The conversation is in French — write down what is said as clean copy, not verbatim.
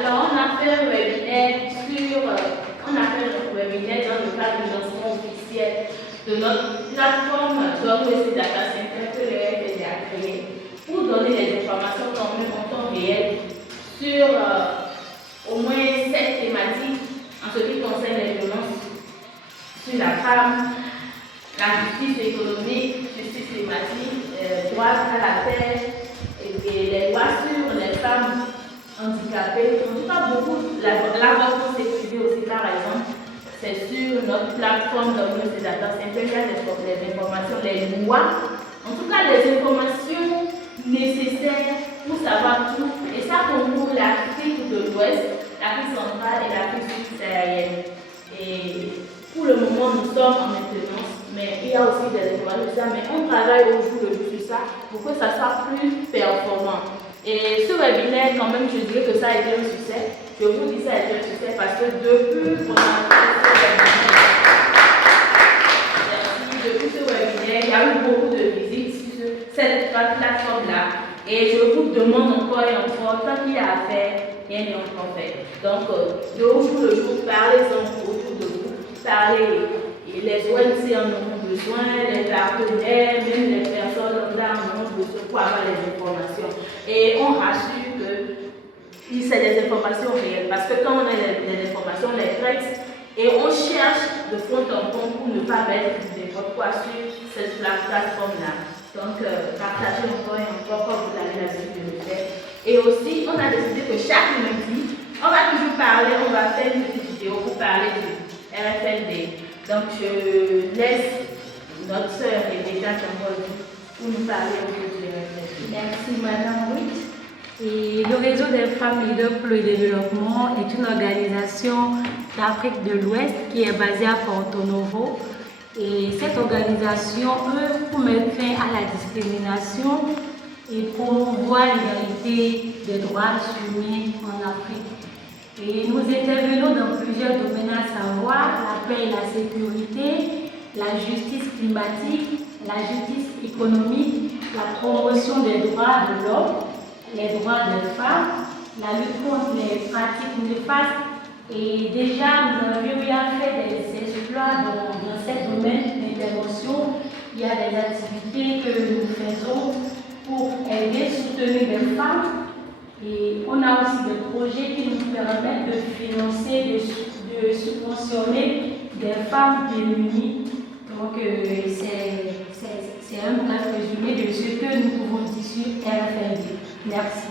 Alors, on a fait un webinaire dans le cadre du lancement officiel de notre plateforme d'OSC Data Center que le RFD a créé pour donner des informations quand même en temps réel sur au moins 7 thématiques en ce qui concerne les violences sur la femme, la justice économique, justice climatique, droit à la terre et les lois sur les femmes handicapées. En tout cas, beaucoup, l'avortement sécurisé aussi par exemple, c'est sur notre plateforme d'OSC Data Center, il y a les informations, les lois, en tout cas les informations nécessaires pour savoir tout. Et ça concourt l'Afrique de l'Ouest, l'Afrique centrale et l'Afrique subsaharienne. Et pour le moment, nous sommes en maintenance, mais il y a aussi des informations sur ça, mais on travaille au jour le jour sur ça pour que ça soit plus performant. Et ce webinaire, quand même, je dirais que ça a été un succès. Je vous dis ça a été un succès parce que depuis qu'on a fait ce webinaire, il y a eu beaucoup de visites sur cette plateforme-là. Et je vous demande encore et encore, tant qu'il y a à faire, rien n'est encore fait. Donc, de au jour le jour, parlez-en autour de vous, parlez, et les ONG en auront besoin, les partenaires, même les personnes là en auront besoin pour avoir les informations. Et on rassure que c'est des informations réelles, parce que quand on a des informations, on les traite et on cherche de fond en comble pour ne pas mettre n'importe quoi sur cette plateforme-là. Donc, partagez encore et encore comme vous avez l'habitude de le faire. Et aussi, on a décidé que chaque lundi, on va toujours parler, on va faire une petite vidéo pour parler du RFLD. Donc, je laisse notre sœur Rebecca Chamboli pour nous parler un peu du RFLD. Merci, Madame Witt. Et le réseau des femmes leaders pour le développement est une organisation d'Afrique de l'Ouest qui est basée à Porto Novo. Et cette organisation œuvre pour mettre fin à la discrimination et promouvoir l'égalité des droits humains en Afrique. Et nous intervenons dans plusieurs domaines, à savoir la paix et la sécurité, la justice climatique, la justice économique, la promotion des droits de l'homme, les droits des femmes, la lutte contre les pratiques néfastes. Et déjà, nous avions fait des exploits dans ces domaines d'intervention. Il y a des activités que nous faisons pour aider, soutenir les femmes. Et on a aussi des projets qui nous permettent de financer, de subventionner des femmes démunies. Donc, c'est un bref résumé de ce que nous pouvons dire sur RFLD. Merci.